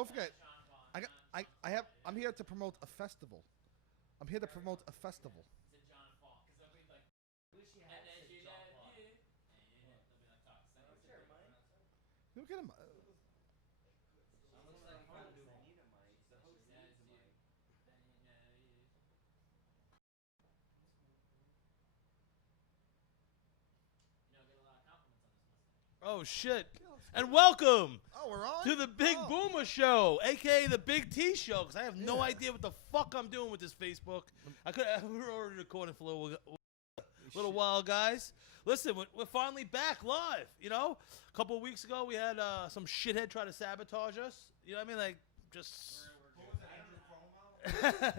don't forget, I'm here to promote a festival. I'm here to promote a festival. Look at him. Oh shit! And welcome Oh, we're on to the Big Boomer Show, aka the Big T Show. Because I have no idea what the fuck I'm doing with this Facebook. We were already recording for a little while, guys. Listen, we're finally back live. You know, a couple of weeks ago we had some shithead try to sabotage us. You know what I mean? Like just.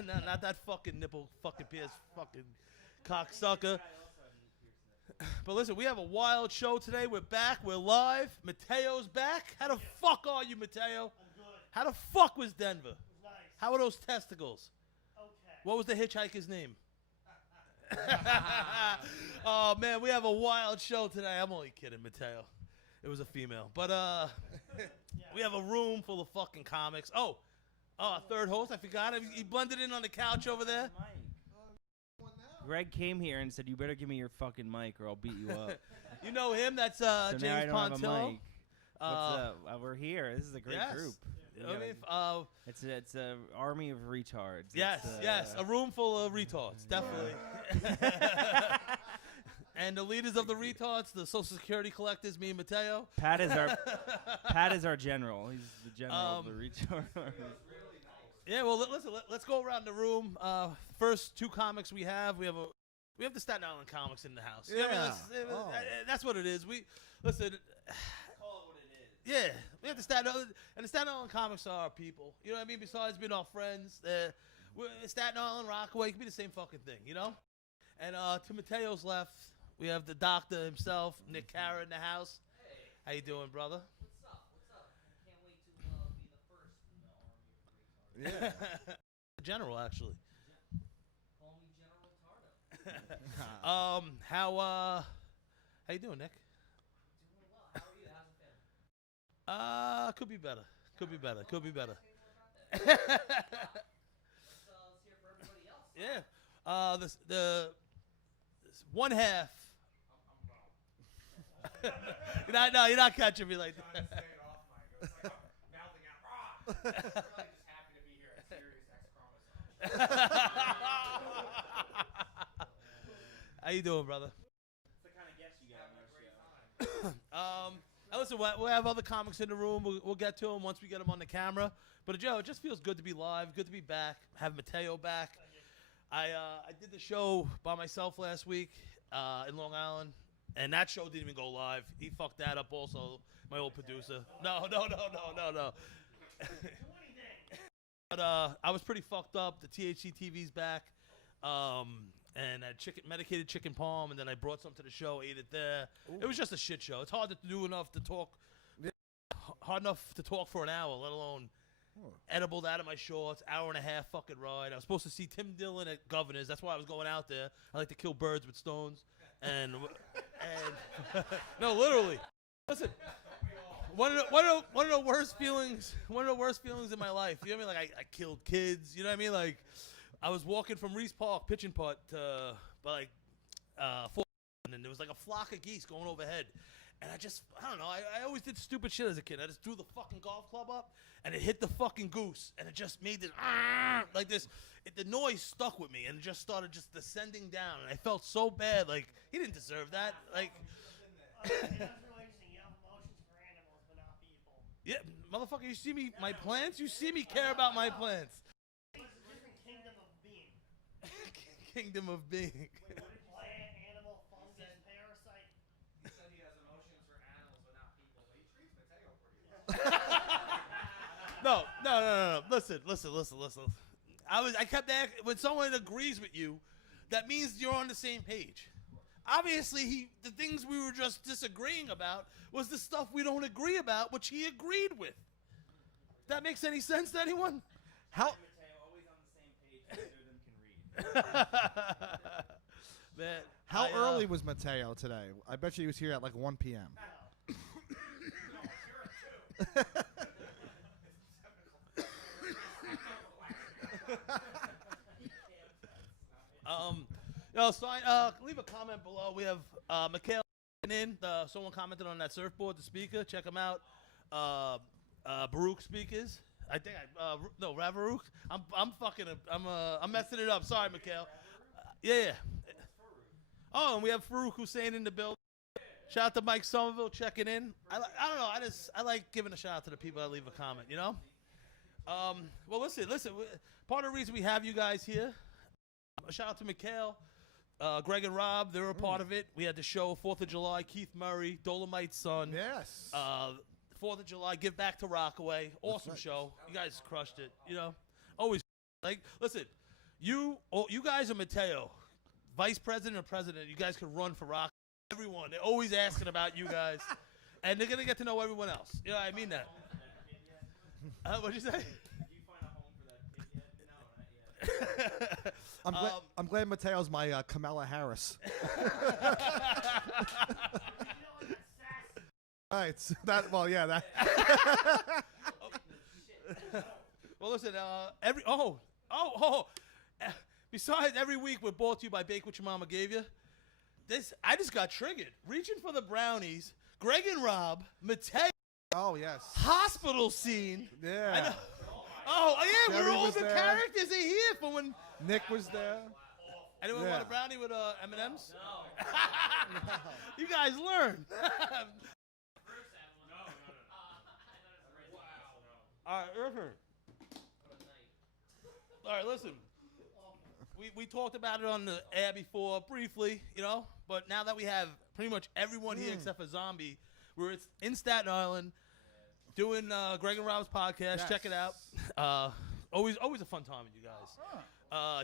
No, not that fucking nipple, fucking pierce, fucking cocksucker. But listen, we have a wild show today. We're back. We're live. Mateo's back. How the fuck are you, Mateo? I'm good. How the fuck was Denver? It was nice. How are those testicles? Okay. What was the hitchhiker's name? Oh, man, we have a wild show today. I'm only kidding, Mateo. It was a female. But we have a room full of fucking comics. Oh, third host. I forgot. He blended in on the couch over there. Greg came here and said, "You better give me your fucking mic, or I'll beat you up." You know him? That's So now I James don't have a Pontillo. mic. What's up? We're here. This is a great Yes. group. I mean, It's a army of retards. yes, It's, yes, a room full of retards, definitely. And the leaders of the retards, the Social Security collectors, me and Mateo. Pat is our general. He's the general of the retard army. Yeah, well, listen, let's go around the room. First two comics we have the Staten Island comics in the house. You know what I mean? That's what it is. We listen. Call it what it is. Yeah, we have the Staten Island, and the Staten Island comics are our people. You know what I mean? Besides being our friends, we're Staten Island, Rockaway, it can be the same fucking thing, you know? And to Mateo's left, we have the doctor himself, Nick Cara, in the house. Hey. How you doing, brother? What's up? I can't wait to be the first in the army of retards. Yeah. General, actually. Call me General Tardo. How you doing, Nick? Doing well. How are you? How's the family? Could be better. Could be better. Could be better. Let's hear for everybody else. Yeah. The one half. You're not catching me like that. Really just happy to be here at Sirius X Chromosome. How you doing, brother? It's the kind of guest you get on our show. Now listen, we'll have other comics in the room. We'll get to them once we get them on the camera. But Joe, it just feels good to be live. Good to be back. Have Mateo back. I did the show by myself last week in Long Island, and that show didn't even go live. He fucked that up also. My old producer. No. But I was pretty fucked up. The THC TV's back, and I medicated chicken palm, and then I brought some to the show, ate it there. Ooh. It was just a shit show. It's hard to do enough to talk. Hard enough to talk for an hour, let alone edibled out of my shorts, hour and a half fucking ride. I was supposed to see Tim Dillon at Governor's. That's why I was going out there. I like to kill birds with stones, and no, literally. Listen. One of the worst feelings in my life. You know what I mean? Like I killed kids. You know what I mean? Like I was walking from Reese Park pitching putt to like 4, and there was like a flock of geese going overhead, and I don't know. I always did stupid shit as a kid. I just threw the fucking golf club up, and it hit the fucking goose, and it just made this like this. The noise stuck with me, and it just started just descending down, and I felt so bad. Like he didn't deserve that. Like. Yeah, motherfucker, you see me, my plants? You see me care about my plants. It's a different kingdom of being. Kingdom of being. Wait, what did plant, animal, fungus, parasite? He said he has emotions for animals but not people, but he treats Mateo pretty well. No. Listen. I kept asking, when someone agrees with you, that means you're on the same page. Obviously, the things we were just disagreeing about was the stuff we don't agree about, which he agreed with. That makes any sense to anyone? How? Mateo, always on the same page, neither of them can read. Man, How early was Mateo today? I bet you he was here at like 1 p.m. Leave a comment below. We have Mikhail in. Someone commented on that surfboard. The speaker, check him out. Baruch speakers. I think Ravaruk. I'm messing it up. Sorry, Mikhail. Yeah. Oh, and we have Farouk Hussein in the building. Shout out to Mike Somerville checking in. I don't know. I like giving a shout out to the people that leave a comment. You know. Well, listen. Part of the reason we have you guys here. A shout out to Mikhail, Greg and Rob. They were a part of it. We had the show 4th of July. Keith Murray, Dolomite's son. Yes. 4th of July. Give back to Rockaway. Awesome show. You guys crushed it. You know. Always. Listen. You guys are Mateo, vice president or president. You guys could run for Rock. Everyone. They're always asking about you guys, and they're gonna get to know everyone else. You know, I mean that. What'd you say? Did you find a home for that kid yet? No, not yet. I'm glad Mateo's my Kamala Harris. All right, so that. Well, listen. Besides, every week we're brought to you by Bake What Your Mama Gave You. I just got triggered. Reaching for the brownies. Greg and Rob, Mateo. Oh yes. Hospital scene. Yeah. Oh yeah, Jerry we're all was the there. characters are here for when. Nick was there. Anyone Yeah. want a brownie with M&Ms? No. You guys learn. All right, listen. We talked about it on the air before briefly, you know, but now that we have pretty much everyone here except for Zombie, we're in Staten Island doing Greg and Rob's podcast. Yes. Check it out. Always a fun time with you guys.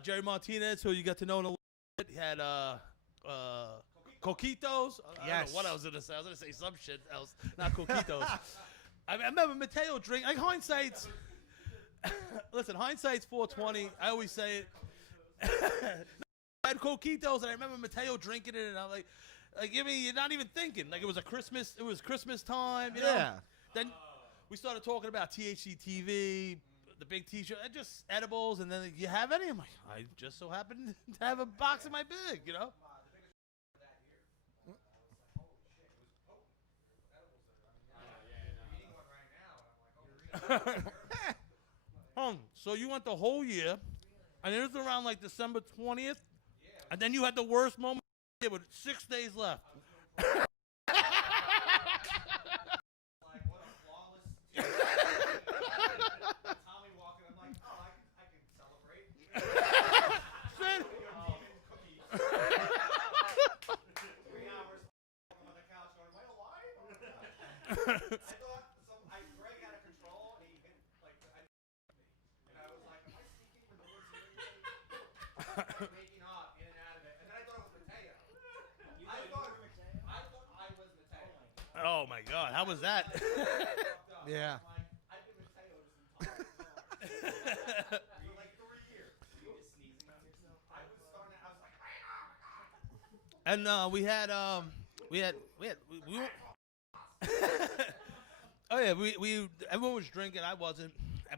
Jerry Martinez, who you got to know in a little bit. He had Coquitos. I don't know what I was gonna say. I was gonna say some shit else, not Coquitos. I remember Mateo drink. Like hindsight's. Listen, hindsight's 420. I always say it. I had Coquitos, and I remember Mateo drinking it, and I'm like, I mean, you're not even thinking. Like it was Christmas time, you know. Yeah. Then we started talking about THC TV, the big T-shirt, and just edibles, and then you have any? I'm like, I just so happened to have a box in my bag, you know. So you went the whole year, and it was around like December 20th, and then you had the worst moment with 6 days left. Like, what a flawless. Tommy walking, I'm like, oh, I can celebrate. Sid, Demon cookies. 3 hours on the couch going, am I alive? Or not? I thought Greg out of control, and he hit, like, and I was like, am I sneaking when no one's hearing me? Making off, in and out of it. And then I thought it was Mateo. I thought I was Mateo. oh my God, how was that? Yeah. Like, I've been Mateo this entire time. For like 3 years. You just sneezing on yourself? I was like, And we oh yeah, we everyone was drinking. I wasn't,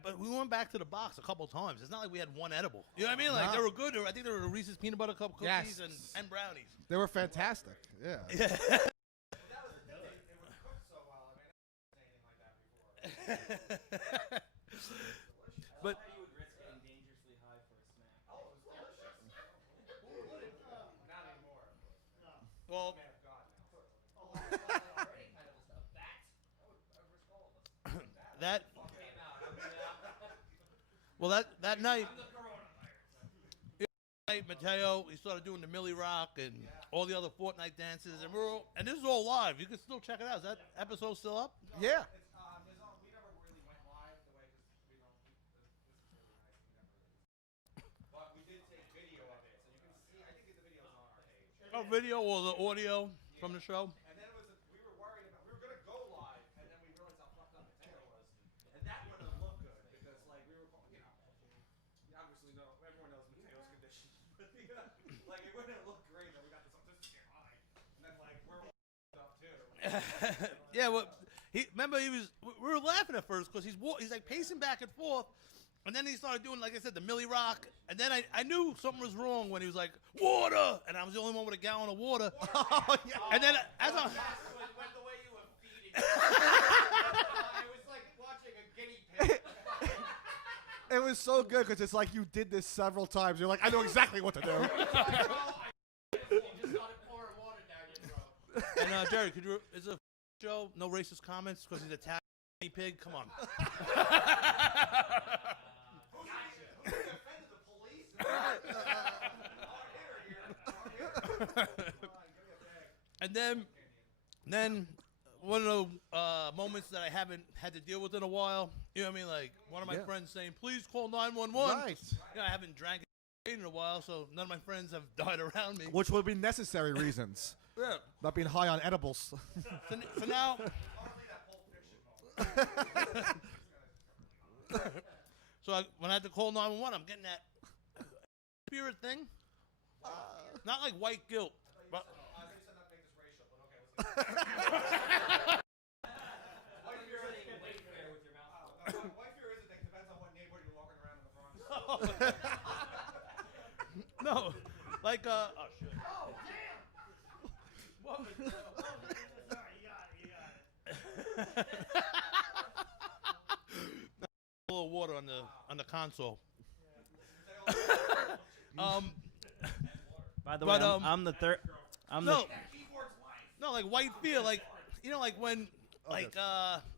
but we went back to the box a couple times. It's not like we had one edible. You know what I mean? Like No. they were good. I think there were Reese's peanut butter cup cookies Yes. and brownies. They were fantastic. Yeah. Yeah. that was the thing. It was cooked so well. I mean, I didn't say anything like that before. But You would risk getting dangerously high for a snack. Oh, it was delicious. Not anymore. well, Man of God now. Already kind of a bat. I would risk all of us. that Came out. well that night. I'm the coronavirus. Mateo, he started doing the Millie Rock and all the other Fortnite dances, and this is all live. You can still check it out. Is that episode still up? Yeah. It's, we never really went live the way because we don't. This is really nice. We never really. But we did take video of it, so you can see. I think the video's on our page. A video or the audio from the show? And then we were worried about. We were gonna go live, and then we realized how fucked up Mateo was, and that wouldn't look good because like we were, you obviously know everyone knows Mateo's condition, but like it wouldn't look great that we got this get high, and then like we're all up too. Yeah, well, we were laughing at first because he's like pacing back and forth, And then he started doing, like I said, the Millie Rock. And then I knew something was wrong when he was like, water! And I was the only one with a gallon of water. Oh, yeah. And then as I... With the way you were feeding it was like watching a guinea pig. It was so good because it's like you did this several times. You're like, I know exactly what to do. You just started pouring water down your throat. And Jerry, could you... Is a show? No racist comments because he's a guinea pig? Come on. Who defended the police? And then one of the moments that I haven't had to deal with in a while, you know what I mean? Like one of my Yeah. friends saying, please call 911. Right. You know, I haven't drank in a while, so none of my friends have died around me. Which would be necessary reasons. Yeah. Not being high on edibles. So now, when I had to call 911, I'm getting that spirit thing. Not like white guilt, but I think said not to make this racial, but okay, White fear with your mouth full. white fear is a thing. Depends on what neighborhood you're walking around in the Bronx. no, like oh shit. Oh, damn! What? Sorry, you got it. A little water on the console. By the But, way, I'm the third. I'm the. No, no, like white fear, like you know, like when, like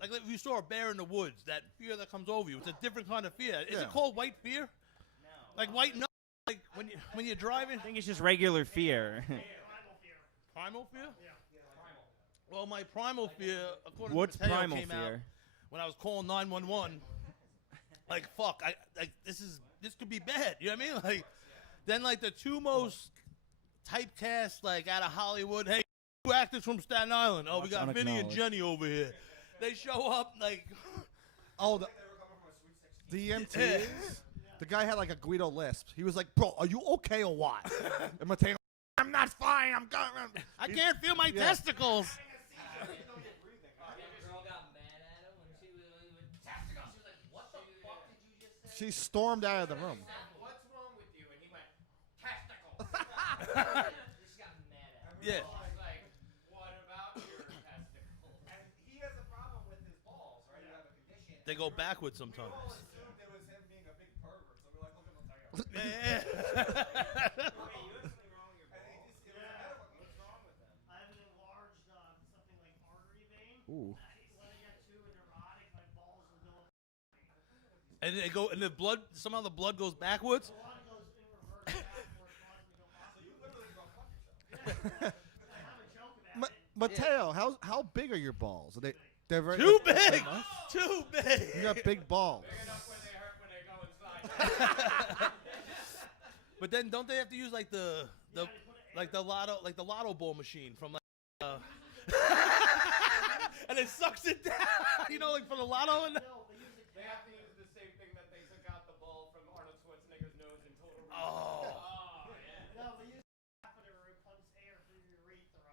if you saw a bear in the woods, that fear that comes over you. It's a different kind of fear. Is Yeah. it called white fear? No. Like white no, like when you're driving. I think it's just regular fear. Primal fear. Primal fear? Yeah. Well, my primal fear, according What's to Mateo, primal came out fear? when I was calling 911. Like fuck, this could be bad. You know what I mean? Like then like the two most typecast like out of Hollywood. Hey, two actors from Staten Island. Oh, we got Vinny and Unacknowledged. Jenny over here. They show up like Oh, the EMTs? The guy had like a Guido lisp. He was like, bro, are you okay or what? And Mateo, I'm not fine. I'm going. I can't feel my testicles. That girl got mad at him when she was testicles. She was like, "What the fuck did you just say?" She stormed out of the room. What's wrong with you? And he went, testicles. She got mad at him. Yeah. I was like, what about your testicles? And he has a problem with his balls, right? You have a condition. They go backwards sometimes. We all assumed it was him being a big pervert, so we're like, look at Mateo. Yeah. Okay, you have something wrong with your And balls. it was a medical. What's wrong with him? I have an enlarged, something like artery vein. Ooh. When I get too neurotic, my balls will go up. And they go, and the blood. Somehow the blood goes backwards. The blood goes in reverse backwards, causing me to go So you backwards. literally go fuck yourself. I have a joke about it. Mateo, how big are your balls? They're very Too big. Too big. You got big balls. Big enough when they hurt when they go inside. But then don't they have to use like the lotto ball machine from like and it sucks it down, you know, like for the lotto and They have to use the same thing that they took out the ball from Arnold Schwarzenegger's nose in Total Recall. oh. yeah. No, they use a catheter where it pumps air through your urethra,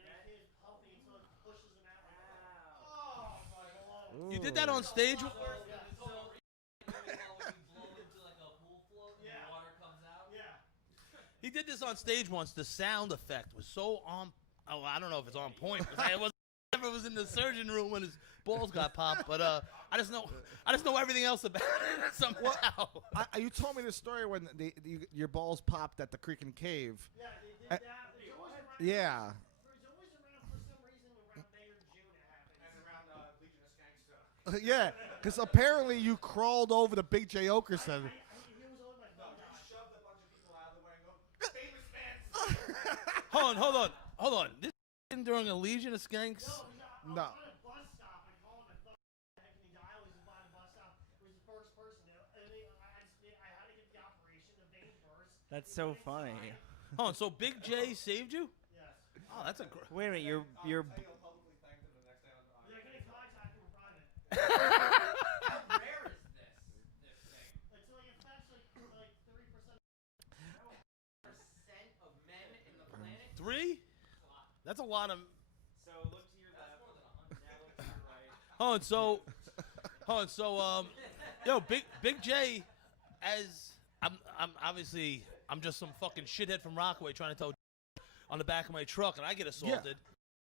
and it is pumping until it pushes them out. Oh, my God. You did that on stage? So, when you blow into like a pool float and the water comes out. Yeah. He did this on stage once. The sound effect was so on. Oh, I don't know if it's on point. It was. Never was in the surgeon room when his balls got popped, but I just know everything else about it somehow. You told me this story when your balls popped at the Creek and Cave. Yeah, they did Uh, that. It's always around. Yeah. It's always around for some reason around May or June it happens. And around Legion of Skanks. Yeah, because apparently you crawled over to Big J. Okerson. He was on my phone. You shoved a bunch of people out of the way and go, famous fans. Hold on. This during a Legion of Skanks. No. I was on a bus stop. I called him. I thought, heck, and he dialed. He was by the bus stop. He was the first person. I had to get the operation, the vein burst. That's so funny. Hold on. So Big J saved you? Yes. Oh, that's a. Wait a minute, you're Mateo publicly thanked him the next day on They're going to contact him in private. How rare is this thing? It's like, it's actually like 3%. Percent of men in the planet? 3? That's a lot of. So look to your left. Now look to your right. Hold on. So Yo, Big J, as I'm obviously I'm just some fucking shithead from Rockaway trying to tell on the back of my truck, and I get assaulted.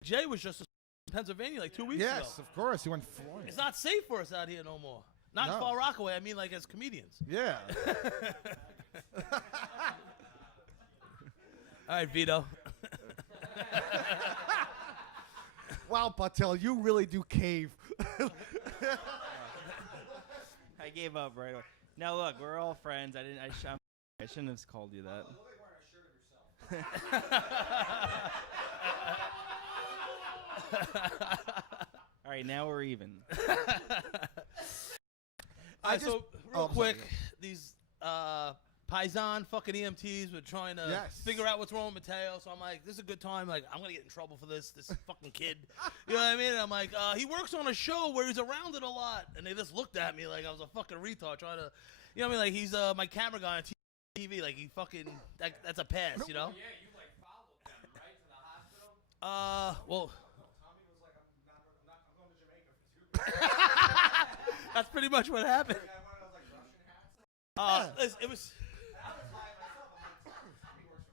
Jay was just in Pennsylvania like 2 weeks ago. Yes, of course. He went flying. It's not safe for us out here no more. Not in No. Far Rockaway. I mean, like as comedians. Yeah. All right, Vito. Wow, Patel, you really do cave. I gave up right away. Now look, we're all friends. I shouldn't have called you that. All right, now we're even. So real I'm quick, sorry. these Paisan fucking EMTs were trying to figure out what's wrong with Mateo. So I'm like, this is a good time. Like, I'm gonna get in trouble for this fucking kid. You know what I mean? And I'm like, he works on a show where he's around it a lot, and they just looked at me like I was a fucking retard trying to, you know what I mean? Like he's my camera guy on TV. Like he fucking that's a pass, you know? Yeah, you like followed them, right, to the hospital? Well, Tommy was like, I'm going to Jamaica for 2 weeks. that's pretty much what happened. I had one of those like Russian hats. It was. I was lying myself. I'm like, Tommy works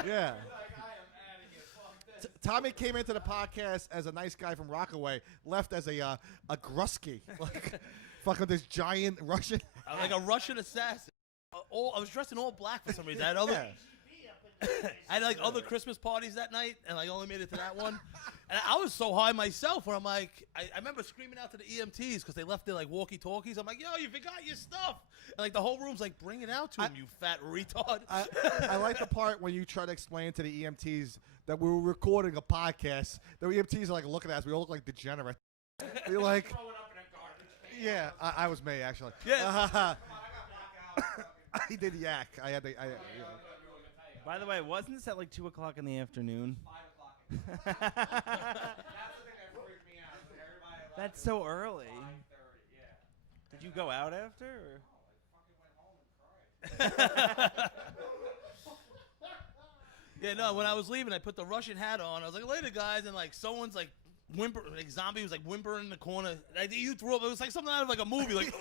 for Yeah. like, I am out of here. Fuck this. Tommy came into the podcast as a nice guy from Rockaway, left as a grusky, like fucking this giant Russian. Like a Russian assassin. I was dressed in all black for some reason. I had other, I had like other Christmas parties that night, and like only made it to that one. And I was so high myself, where I'm like, I remember screaming out to the EMTs because they left their like walkie-talkies. I'm like, yo, you forgot your stuff. And like the whole room's like, bring it out to him, you fat retard. I like the part when you try to explain to the EMTs that we were recording a podcast. The EMTs are like looking at us. We all look like degenerates. You're like, Throwing up in a garbage can. yeah, I was me actually. Yeah. He did yak. I had the. Yeah. By the way, wasn't this at like 2 o'clock in the afternoon? 5 o'clock. That's the thing that freaked me out. Like everybody left That's at so early. 5:30. Yeah. Did you go out after? Or? I fucking went home and cried. Yeah, no, when I was leaving, I put the Russian hat on. I was like, later, guys. And like someone's like whimper, like zombie was like whimpering in the corner. Like you threw up. It was like something out of like a movie. Like,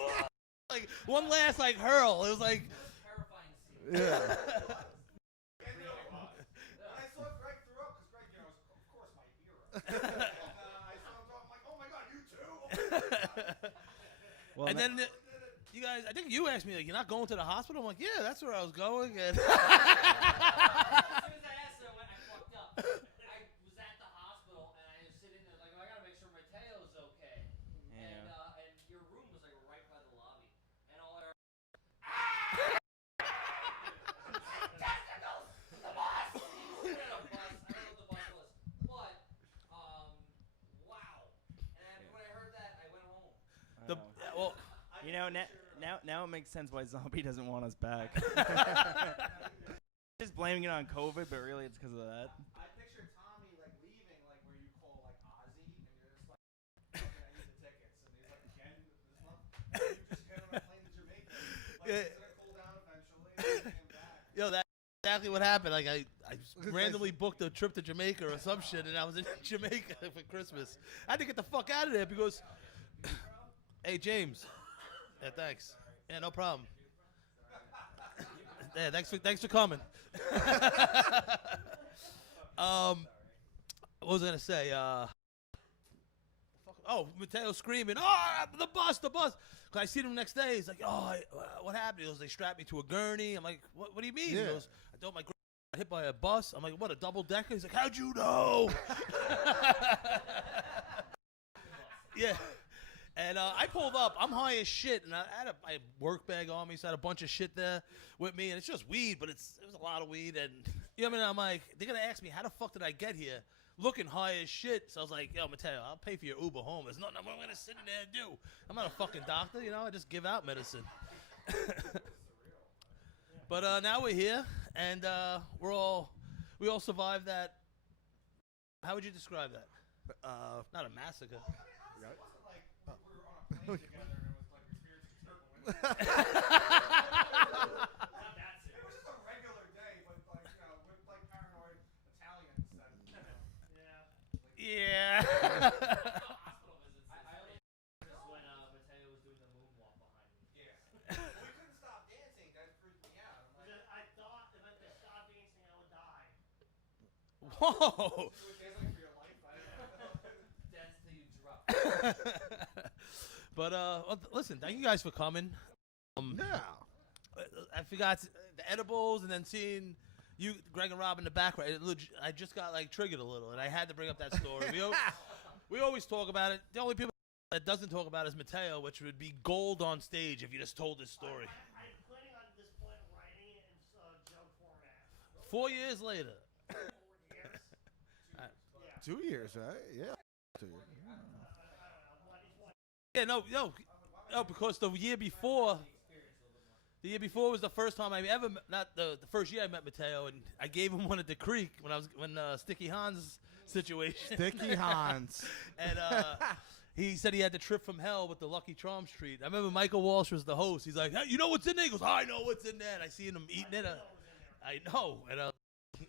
like one last like hurl. It was like. Terrifying scene. Yeah. When I saw Greg throw up, because Greg, you know, is of course my hero. I saw him throw up. I'm like, oh my god, you too. Oh my god. Well, And then you guys, I think you asked me like, you're not going to the hospital. I'm like, yeah, that's where I was going. And As soon as I asked her, I fucked up. I was at the hospital and I was sitting there like, oh, I gotta make sure Mateo's okay. And your room was like right by the lobby, and all I heard. Testicles! The bus! We were at a bus. I don't know what the bus was, but wow. And when I heard that, I went home. well, you know, now it makes sense why Zombie doesn't want us back. Just blaming it on COVID, but really it's because of that. I picture Tommy like leaving, like where you call like Ozzy, and you're just like, "Okay, I need the tickets," and he's like, "Again, this month?" And you just get on a plane to Jamaica. Like, Yeah. it's gonna cool down eventually, and then came back. yo, that's exactly what happened. Like I randomly booked a trip to Jamaica or some shit, and I was in Jamaica for Christmas. I had to get the fuck out of there because, hey James, yeah, thanks. Yeah, no problem. Yeah, thanks for coming. What was I gonna say? Mateo screaming, "Oh, the bus!" 'Cause I seen him the next day. He's like, "Oh, what happened?" He goes, "They strapped me to a gurney." I'm like, "What do you mean?" Yeah. He goes, "I thought my got hit by a bus." I'm like, "What, a double decker?" He's like, "How'd you know?" Yeah. And I pulled up. I'm high as shit, and I had my work bag on me, so I had a bunch of shit there with me, and it's just weed, but it was a lot of weed, and you know what I mean? I'm like, they're gonna ask me how the fuck did I get here, looking high as shit. So I was like, yo, Mateo, I'll pay for your Uber home. There's nothing I'm gonna sit in there and do. I'm not a fucking doctor, you know. I just give out medicine. But now we're here, and we all survived that. How would you describe that? Not a massacre. It wasn't like we were on a plane together and it was like experiencing turbulence. It was just a regular day, but like, you know, with like paranoid Italians that, you know. Yeah. Hospital visits. I only just when Mateo was doing the movement. Oh. Dance till you drop. But well, listen, thank you guys for coming. Yeah. I forgot the edibles, and then seeing you, Greg and Rob in the background. I just got like triggered a little, and I had to bring up that story. We always talk about it. The only people that doesn't talk about it is Mateo, which would be gold on stage if you just told this story. I'm planning on this point writing it in joke format. 4 years later. 4 years. 2 years, right? Yeah. 2 years. Yeah, no, because the year before was the first time I ever not the first year I met Mateo, and I gave him one at the creek when Sticky Hans situation. Sticky Hans. And he said he had the trip from hell with the Lucky Charms treat. I remember Michael Walsh was the host. He's like, hey, you know what's in there? He goes, I know what's in there. And I seen him eating it. I know. And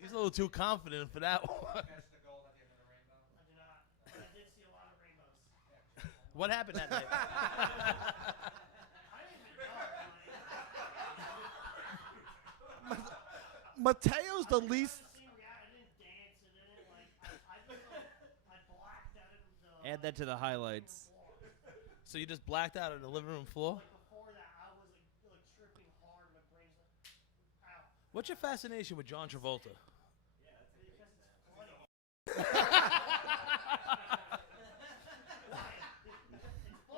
he's a little too confident for that one. Catch the gold at the end of the rainbow. I did not. But I did see a lot of rainbows. What happened that night? I didn't even know. Mateo's the least. I didn't dance and then I blacked out of the. Add that to the highlights. So you just blacked out on the living room floor? Before that, I was like tripping hard. My brain's like, ow. What's your fascination with John Travolta? It's funny.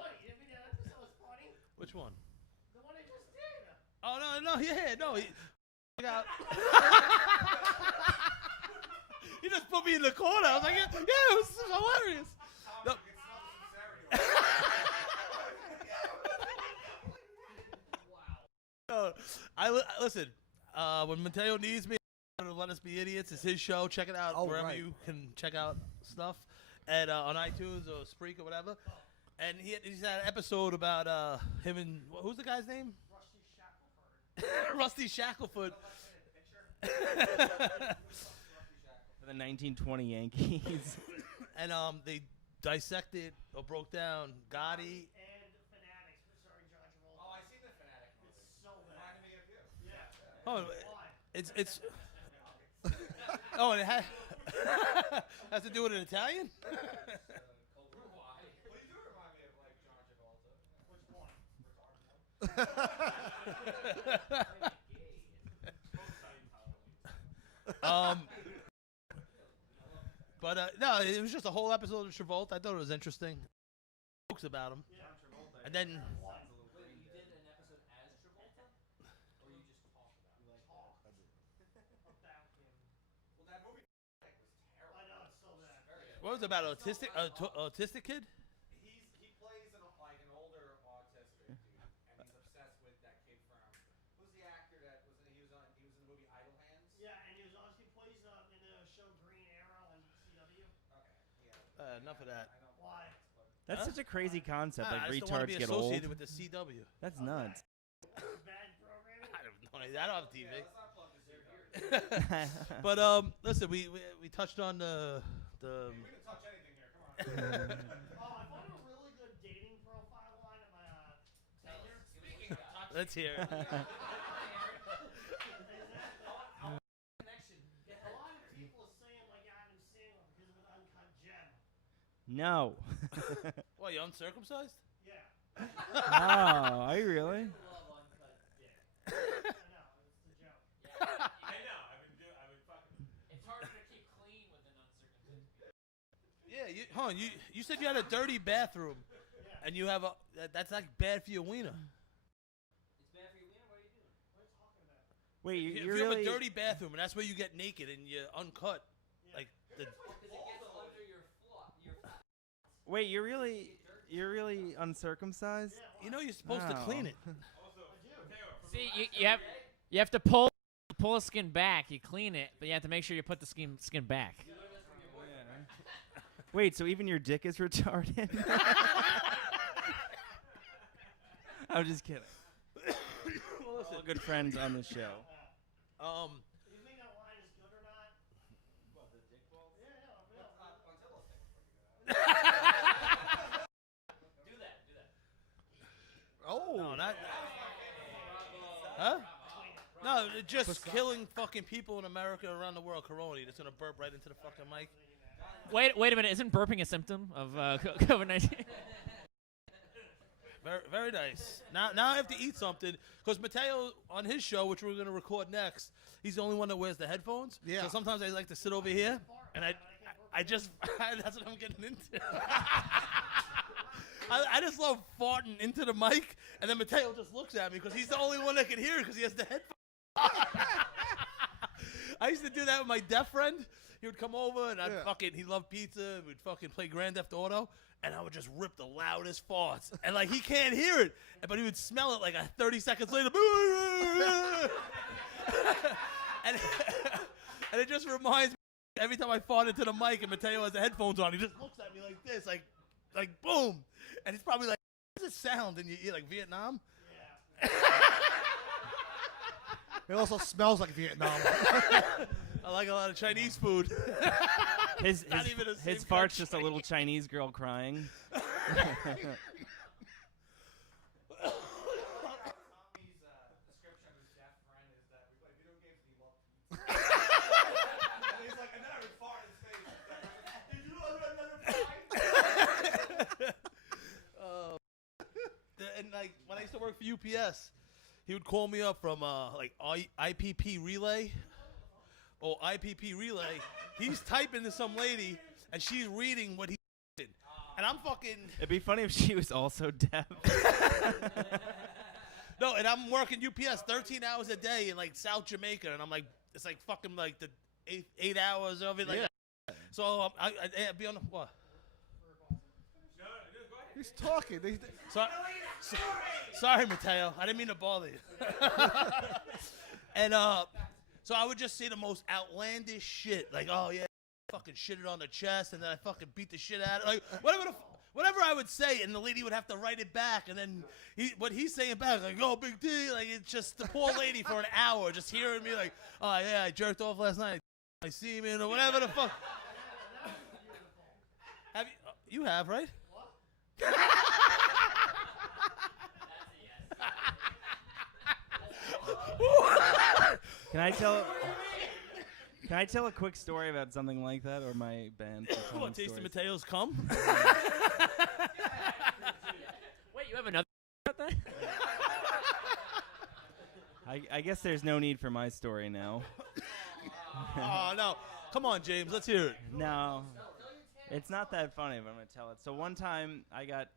I mean, that episode was funny. Which one? The one I just did. Oh no, yeah, no. He just put me in the corner. I was like, yeah, it was hilarious. No. No, listen. When Mateo needs me, Let Us Be Idiots is his show. Check it out wherever right. you can check out stuff, and on iTunes or Spreak or whatever. And he's had an episode about him and who's the guy's name? Rusty Shackelford. Rusty Shackelford. For the 1920 Yankees. And they dissected or broke down Gotti. And Fanatics, starring John Travolta. Oh, I seen the Fanatic movie. It's so bad. Reminded me of you. Yeah. Oh, Why? it's. Oh, and it has to do with an Italian. Well, you do remind me of like John Travolta. Which one? But no, it was just a whole episode of Travolta. I thought it was interesting. Jokes about him. And then Wait, you did an episode as Travolta? Or you just talked about it? About him. Well, that movie was terrible. I know, it's so bad. what was it about? Autistic kid? He plays an older autistic dude, and he's obsessed with that kid from who's the actor that was in the movie Idle Hands. Yeah, and he plays in the show Green Arrow on CW. Okay, yeah. Enough of that. Why? That's such a crazy concept. I Like just don't want to retards be get old. associated with the CW. That's nuts. Bad programming? I have no idea. I don't have TV. Let's not plug this here. But listen, we touched on the We didn't touch anything here. Come on. Oh, I found a really good dating profile line on my Tinder. Speaking of touch let's hear it. connection. A lot of people are saying like Adam Sandler because of an uncut gem. No. What, you uncircumcised? Yeah, Oh, are you really? Love uncut dick. I know. It's the joke. Yeah, I know. I've been fucking. it's harder to keep clean with an uncircumcised penis. Yeah, hold on. You said you had a dirty bathroom, and you have that's like bad for your wiener. It's bad for your wiener? What are you doing? What are you talking about? Wait, If you you have really? a dirty bathroom, and that's where you get naked and you're uncut, like the. Because it gets under your flat. Wait, you're really uncircumcised? You know you're supposed to clean it. See, you have to pull the skin back. You clean it, but you have to make sure you put the skin back. Wait, so even your dick is retarded? I'm just kidding. Well, listen, All good friends on the show. Do you think that line is good or not? What, the dick balls? Yeah, no. Bonzilla stick. Do that. Oh. no, not. Huh? No, just killing fucking people in America around the world. Corona, that's gonna burp right into the fucking mic. Wait a minute. Isn't burping a symptom of COVID-19? Very, very nice. Now I have to eat something because Mateo on his show, which we're gonna record next, he's the only one that wears the headphones. Yeah. So sometimes I like to sit over here, and I just that's what I'm getting into. I just love farting into the mic, and then Mateo just looks at me because he's the only one that can hear it because he has the headphones. I used to do that with my deaf friend. He would come over and he loved pizza. We'd fucking play Grand Theft Auto, and I would just rip the loudest farts, and like he can't hear it, but he would smell it like 30 seconds later. and it just reminds me every time I fart into the mic and Mateo has the headphones on, he just looks at me like this, like boom, and he's probably like, "What does it sound in your ear, like Vietnam?" Yeah. It also smells like Vietnam. I like a lot of Chinese food. His Not even the same fart's just a country. little Chinese girl crying. Tommy's description of his deaf friend is that we play video games and he loves pizza. And he's like, and then I would fart in his face. Did you order another pie? And like when I used to work for UPS, he would call me up from like IPP Relay or IPP Relay. He's typing to some lady and she's reading what he did, and I'm fucking It'd be funny if she was also deaf. no, and I'm working UPS 13 hours a day in like South Jamaica, and I'm like it's like fucking like the eight hours of it. Like so I'd be on the what? He's talking. Sorry, Mateo. I didn't mean to bother you. And so I would just say the most outlandish shit, like, "Oh yeah, fucking shit it on the chest," and then I fucking beat the shit out of it, like whatever I would say, and the lady would have to write it back, and then what he's saying back, like, "Oh, big D," like it's just the poor lady for an hour just hearing me like, "Oh yeah, I jerked off last night, I semen," or whatever the fuck. Have you have, right? Can I tell a quick story about something like that, or my band? What, Tasty Mateos come? Wait, you have another about that? I guess there's no need for my story now. Oh no! Come on, James, let's hear it. No, it's not that funny, but I'm gonna tell it. So one time,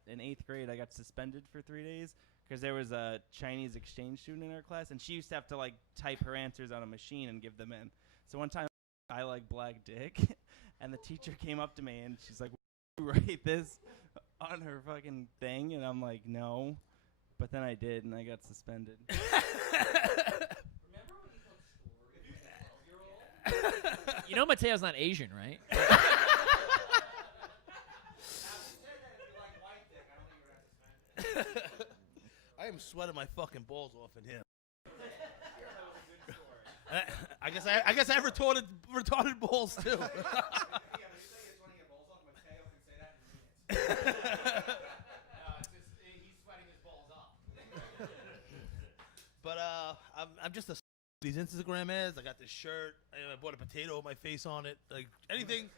in 8th grade, I got suspended for 3 days because there was a Chinese exchange student in our class, and she used to have to like type her answers on a machine and give them in. So one time, I like black dick, and the teacher came up to me and she's like, "Write this on her fucking thing," and I'm like, "No," but then I did, and I got suspended. You know Mateo's not Asian, right? I am sweating my fucking balls off in here. I guess I have retarded balls too. Yeah, but you say it's when he get balls off, Mateo can say that in minutes. No, it's just he's sweating his balls off. But I'm just these Instagram ads. I got this shirt. I bought a potato with my face on it. Like anything.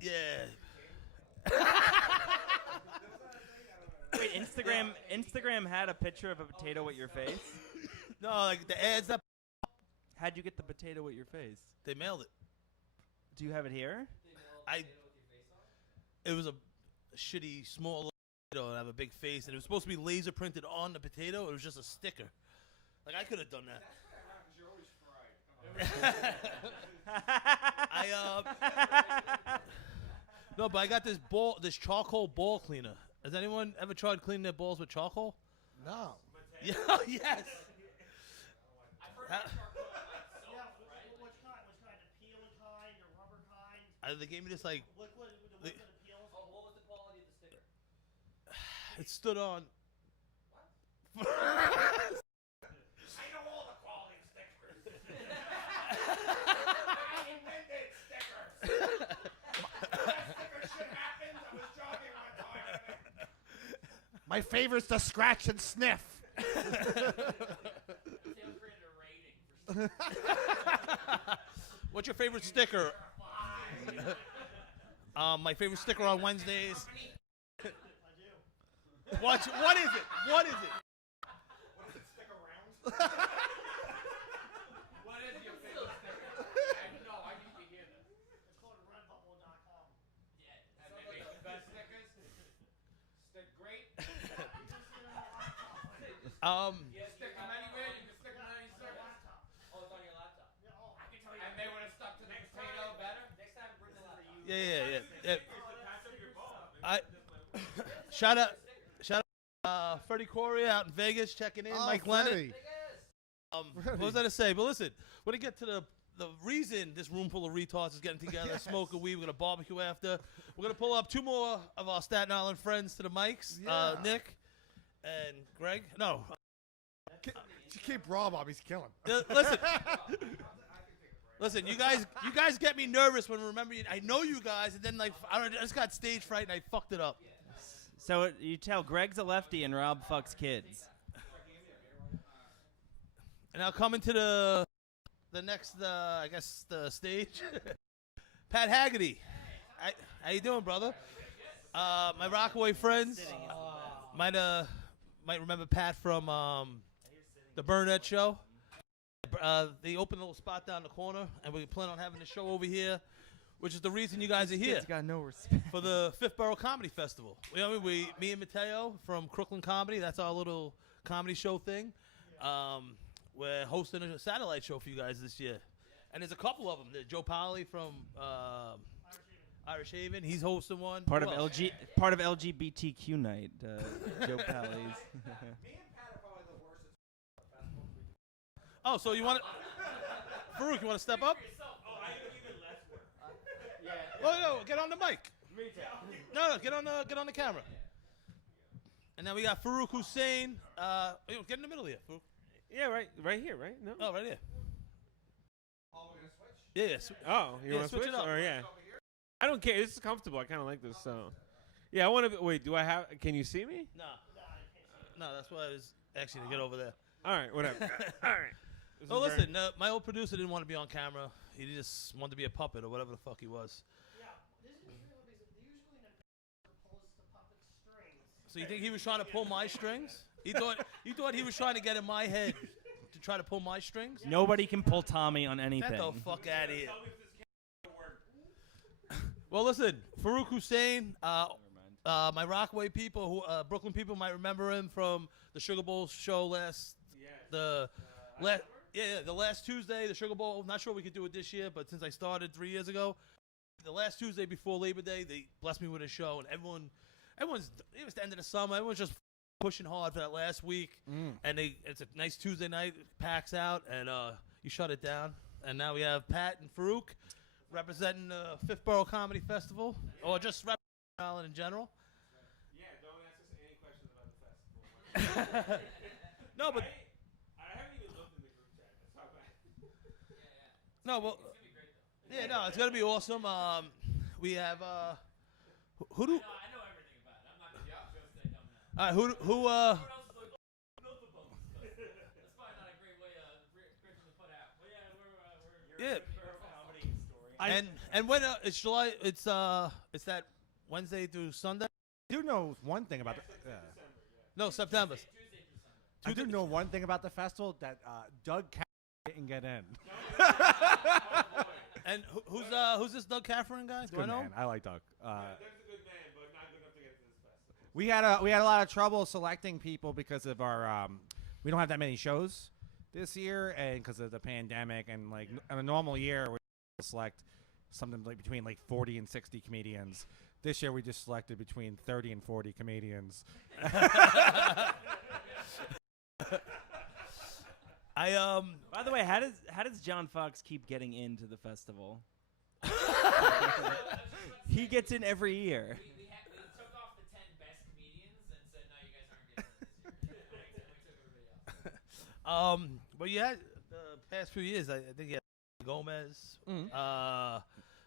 Yeah. Wait, Instagram had a picture of a potato with your face? No, like the ads that How'd you get the potato with your face? they mailed it. Do you have it here? It was a shitty small potato and I have a big face, and it was supposed to be laser printed on the potato. It was just a sticker. Like I could have done that. You're always fried. No, but I got this charcoal ball cleaner. Has anyone ever tried cleaning their balls with charcoal? No. Yeah, yes. Yeah, which kind? The peeling kind or rubber kind? They gave me this like What the peels? What was the quality of the sticker? it stood on. I know all the quality of stickers. I invented stickers. Sticker shit happens. I was jogging one time. My favorite's the scratch and sniff. Mateo's created a rating for What's your favorite sticker? My favorite sticker on Wednesdays. What is it? What is it? What is it? Stick around? What is your favorite sticker? No, I need to hear this. It's called redbubble.com. Yeah, and they make the best stickers. Stick great. You stick them anywhere. You can stick them on any surface. Oh, it's on your laptop. Yeah, oh, I can tell you. And they would have stuck to the potato better. Next time, bring the laptop. Yeah. Shout out, Freddie Corey out in Vegas checking in. Oh, Mike Leonard. Freddie. What was I to say? But listen, we're gonna get to the reason this room full of retards is getting together, smoking weed. We're gonna barbecue after. We're gonna pull up 2 more of our Staten Island friends to the mics. Yeah. Nick and Greg. No, Keep Rob up. He's killing. listen. Listen, you guys get me nervous when I know you guys, and then I just got stage fright and I fucked it up. So you tell Greg's a lefty and Rob fucks kids. And now coming to the next, I guess, the stage, Pat Haggerty. How you doing, brother? My Rockaway friends might remember Pat from the Burnett show. They opened a little spot down the corner, and we plan on having the show over here, which is the reason you guys are here. Kids got no respect. For the Fifth Borough Comedy Festival. Me and Mateo from Crooklyn Comedy, that's our little comedy show thing. We're hosting a satellite show for you guys this year. And there's a couple of them. There's Joe Polly from Irish Haven. He's hosting one. Part Who of else? LGBTQ night. Joe Pally's. Me and Pat are probably the worst at festivals. Oh, so you want to... Farouk, you want to step up? Oh, no, get on the mic. No, get on the camera. And then we got Farouk Hussein. Get in the middle here, Farouk. Yeah, right here, right? No. Oh, right here. Oh, we're gonna switch? Yeah. Oh, you Yeah, want to switch switch? it up. Or yeah. I don't care. This is comfortable. I kind of like this. So, yeah, I want to. Wait, do I have? Can you see me? No, that's why I was actually to get over there. All right, whatever. All right. This Oh, is very- listen, my old producer didn't want to be on camera. He just wanted to be a puppet or whatever the fuck he was. Yeah, this is real because usually the pulls the puppet strings. So you think he was trying to pull my strings? He thought he was trying to get in my head to try to pull my strings? Nobody can pull Tommy on anything. Get the fuck out of here. Well, listen, Farouk Hussein, my Rockaway people, Brooklyn people might remember him from the Sugar Bowl show the last Tuesday, the Sugar Bowl. Not sure we could do it this year, but since I started 3 years ago, the last Tuesday before Labor Day, they blessed me with a show, and it was the end of the summer. Everyone's just pushing hard for that last week, and it's a nice Tuesday night, packs out, and you shut it down. And now we have Pat and Farouk representing the Fifth Borough Comedy Festival, or just representing Island in general. Yeah, don't ask us any questions about the festival. No, but I haven't even looked in the group chat. That's how bad. no, well, yeah, no, it's gonna be awesome. We have who do? No, I know everything about it. I'm not going to stay dumb now. All right, who Everyone else is like, oh, built the boat. That's probably not a great way to put out. But yeah, we're yeah. And when it's July, it's that Wednesday through Sunday. I do know one thing about the. No, September. I do know one thing about the festival that Doug didn't get in. And who's this Doug Caffron guy? Do I Good know? man. I like Doug. There's a good man, but not good enough to get into this festival. We had a lot of trouble selecting people because of our we don't have that many shows this year, and because of the pandemic, and like in a normal year we select something like between like 40 and 60 comedians. This year we just selected between 30 and 40 comedians. By the way, how does John Fox keep getting into the festival? He gets in every year. we took off the 10 best comedians and said, no, you guys aren't getting this year. We took everybody else. But yeah, the past few years, I think you had Gomez,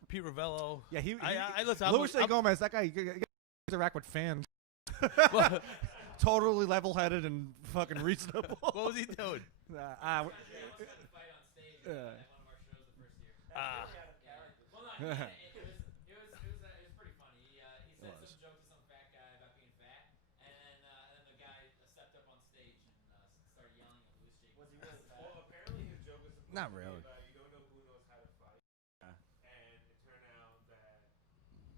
Pete Ravello. Yeah, I listen. Louis A. Gomez, that guy, he's a rack with fans. What Totally level-headed and fucking reasonable. was he doing? Fight on stage. one of our shows the first year. Ah. Well, no, it was pretty funny. He said some joke to some fat guy about being fat, and then the guy stepped up on stage and started yelling at Louis J. Was he really fat? Well, apparently his joke was supposed Not to really. be about you don't know who knows how to fight. And it turned out that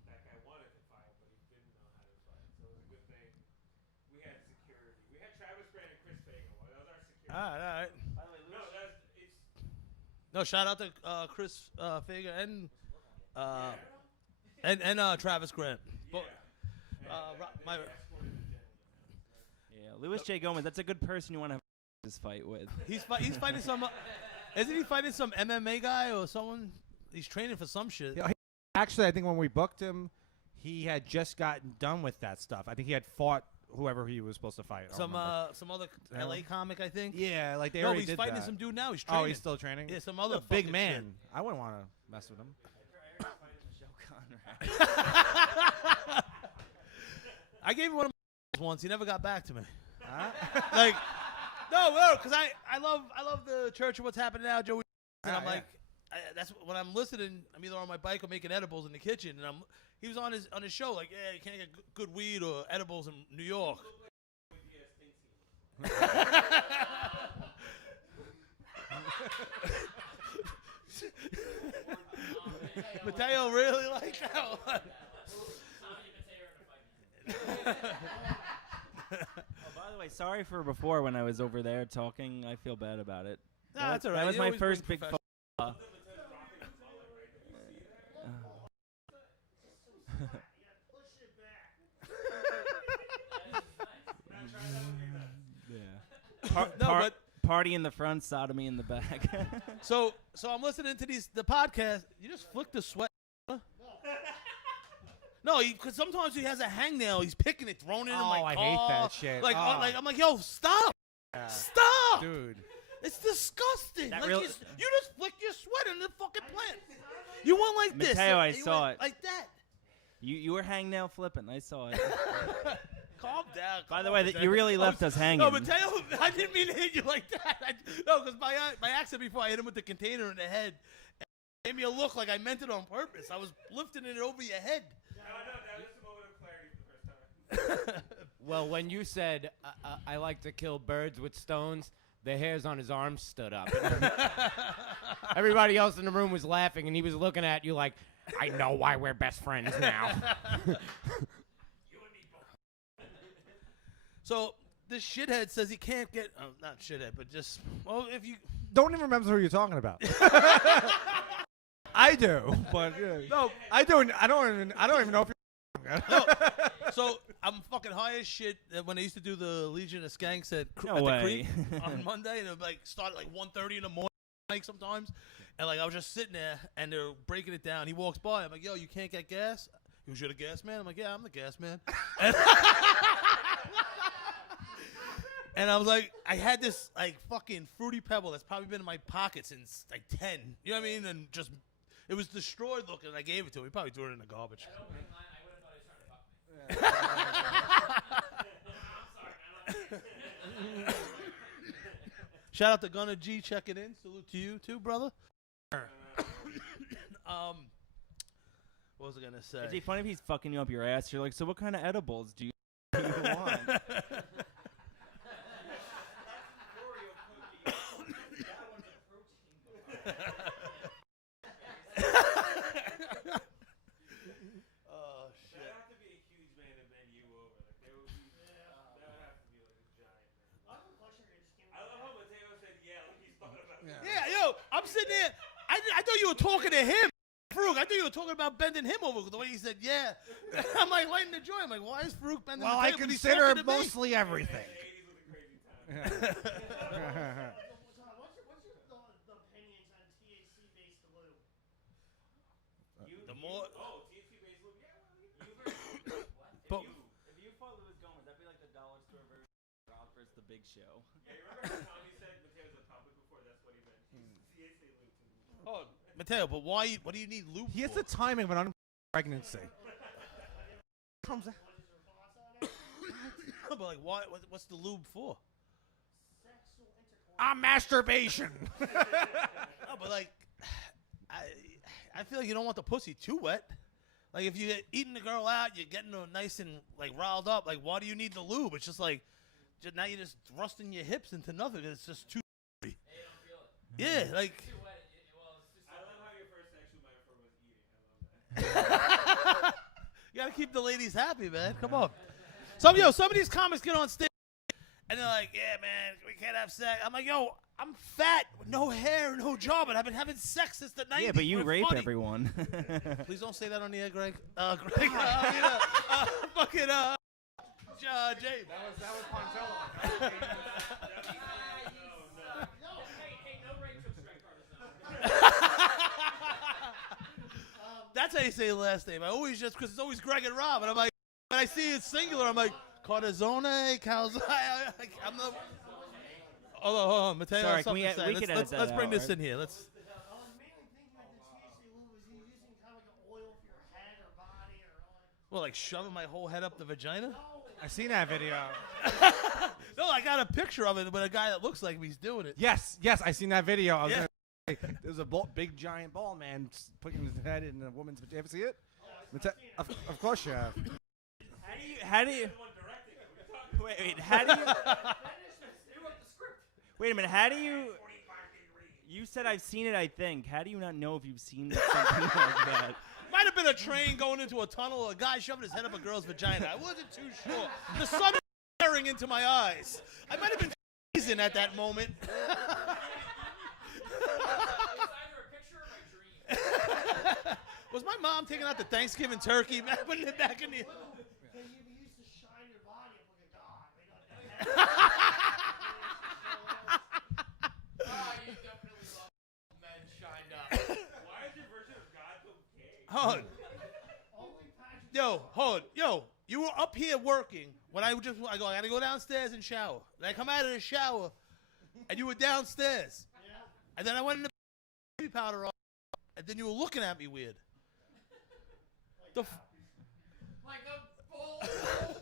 that guy wanted to fight, but he didn't know how to fight. So it was a good thing. We had security. We had Travis Grant and Chris Fagan. Well, that was our security. All right. By the way, No, Louis, it's No, shout out to Chris Fager and Travis Grant. Bo- my, yeah, Louis J. Gomez. That's a good person you want to have this fight with. he's fighting some. Isn't he fighting some MMA guy or someone? He's training for some shit. Yeah, actually, I think when we booked him, he had just gotten done with that stuff. I think he had fought whoever he was supposed to fight. I don't remember. Some other LA comic, I think. Yeah, like they No, already he's did fighting that. some dude now. He's training. Oh, he's still training. Yeah, some other a big fucking man. shit. I wouldn't want to mess with him. I gave him one of my once. He never got back to me. Huh? Like, no, because I love the Church of What's Happening Now, Joey. And I'm yeah. like, that's when I'm listening. I'm either on my bike or making edibles in the kitchen, and he was on his show like, yeah, you can't get good weed or edibles in New York. Mateo really like that one. Oh, by the way, sorry for before when I was over there talking. I feel bad about it. Nah, That that's was- all right. That was You my always first bring big. Push it back. No, but Party in the front, sodomy in the back. so I'm listening to the podcast. You just flick the sweat. Huh? No, because sometimes he has a hangnail. He's picking it, throwing it in my I car. hate that shit. Like, Oh. I'm like, yo, stop, Yeah. stop, Dude. It's disgusting. That Like real- you just flick your sweat in the fucking plant. You went like this. Mateo, I You saw went it. like that. You were hangnail flipping. I saw it. Calm down. By the calm way, down. that you really left us hanging. No, Mateo, I didn't mean to hit you like that. No, because my accent before I hit him with the container in the head, it gave me a look like I meant it on purpose. I was lifting it over your head. No, that was a moment of clarity for the first time. Well, when you said I like to kill birds with stones, the hairs on his arms stood up. Everybody else in the room was laughing, and he was looking at you like, I know why we're best friends now. So this shithead says he can't get. Oh, not shithead, but just if you. Don't even remember who you're talking about. I do, but No, I don't even know if you're. no. So I'm fucking high as shit when they used to do the Legion of Skanks at, No at way. the Creek on Monday, and it would like start at like 1:30 in the morning, like sometimes, and like I was just sitting there and they're breaking it down. He walks by, I'm like, yo, you can't get gas? He was, you're the gas man? I'm like, yeah, I'm the gas man. And I was like, I had this like fucking Fruity Pebble that's probably been in my pocket since like 10. You know what I mean? And just it was destroyed looking. And I gave it to him. He probably threw it in the garbage. I don't think mine. I would have thought he was trying to fuck me. Shout out to Gunna G checking in. Salute to you too, brother. What was I gonna say? It'd be funny if he's fucking you up your ass. You're like, so what kind of edibles do you want? Oh shit. That'd have to be a huge man to bend you over. Like, there would be, that would have to be like a giant man. I have a question here. Just came I love how Mateo said, yeah, like he's thought about it. Yeah, yo, I'm sitting there. I thought you were talking to him. Farouk, I thought you were talking about bending him over the way he said, yeah. I'm like lighting the joint. I'm like, why is Farouk bending Well, the I table? But he's consider talking to me. mostly everything. The 80s was a crazy time. What's your the opinions on THC-based lube? The more, Oh, THC-based lube? Yeah, well, but, If you fought Louis Gomez, that'd be like the dollar store version of Rock versus the Big Show. yeah, you remember how Tommy said Mateo's a topic before? That's what he meant. THC lube too. oh, Mateo, but why? What do you need lube He has for? the timing of an pregnancy. Comes out. What is your thoughts on it? But like, why? What's the lube for? Sexual intercourse I'm masturbation. No, but like, I feel like you don't want the pussy too wet. Like if you're eating the girl out, you're getting her nice and like riled up. Like why do you need the lube? It's just like, now you're just thrusting your hips into nothing. It's just too. Hey, you don't feel it. Yeah, like. Too wet. Well, it's just. I love how your first sexual metaphor was eating. I love that. You gotta keep the ladies happy, man. Come on. Some of these comics get on stage and they're like, "Yeah, man, we can't have sex." I'm like, "Yo, I'm fat, with no hair, no jaw, but I've been having sex since the 90s." Yeah, but you We're rape funny. everyone. Please don't say that on the air, Greg. Greg, fucking James. That was Ponchola. Hey, no rape jokes, Greg Cardizone. That's how you say the last name. I always just, because it's always Greg and Rob, and I'm like, when I see it singular, I'm like, Cardizone, Calzone. I'm the. Hold on, Mateo. Sorry, has something to say. we can edit that let's bring out, this right? in here. Let's. I was mainly thinking with the THC lube, was he using kind of like an oil for your head or body or like? Well, like shoving my whole head up the vagina? I seen that video. No, I got a picture of it with a guy that looks like he's doing it. Yes, I seen that video. I was Yeah. gonna say, there's a big giant bald man putting his head in a woman's. You ever see it? Of course you have. How do you? Wait, how do you? Wait a minute, how do you? You said I've seen it. I think. How do you not know if you've seen something like that? Might have been a train going into a tunnel, a guy shoving his head up a girl's vagina. I wasn't too sure. The sun was staring into my eyes. I might have been freezing at that moment. It's either a picture or my dream. Was my mom taking out the Thanksgiving turkey, putting it back in the... Yeah, you used to shine your body up like a god. Like You definitely love men shined up. Why is your version of God so gay? Hold on. Yo, you were up here working when I gotta go downstairs and shower. And I come out of the shower, and you were downstairs. Yeah. And then I went in the baby powder on, and then you were looking at me weird. The Like a bowl of the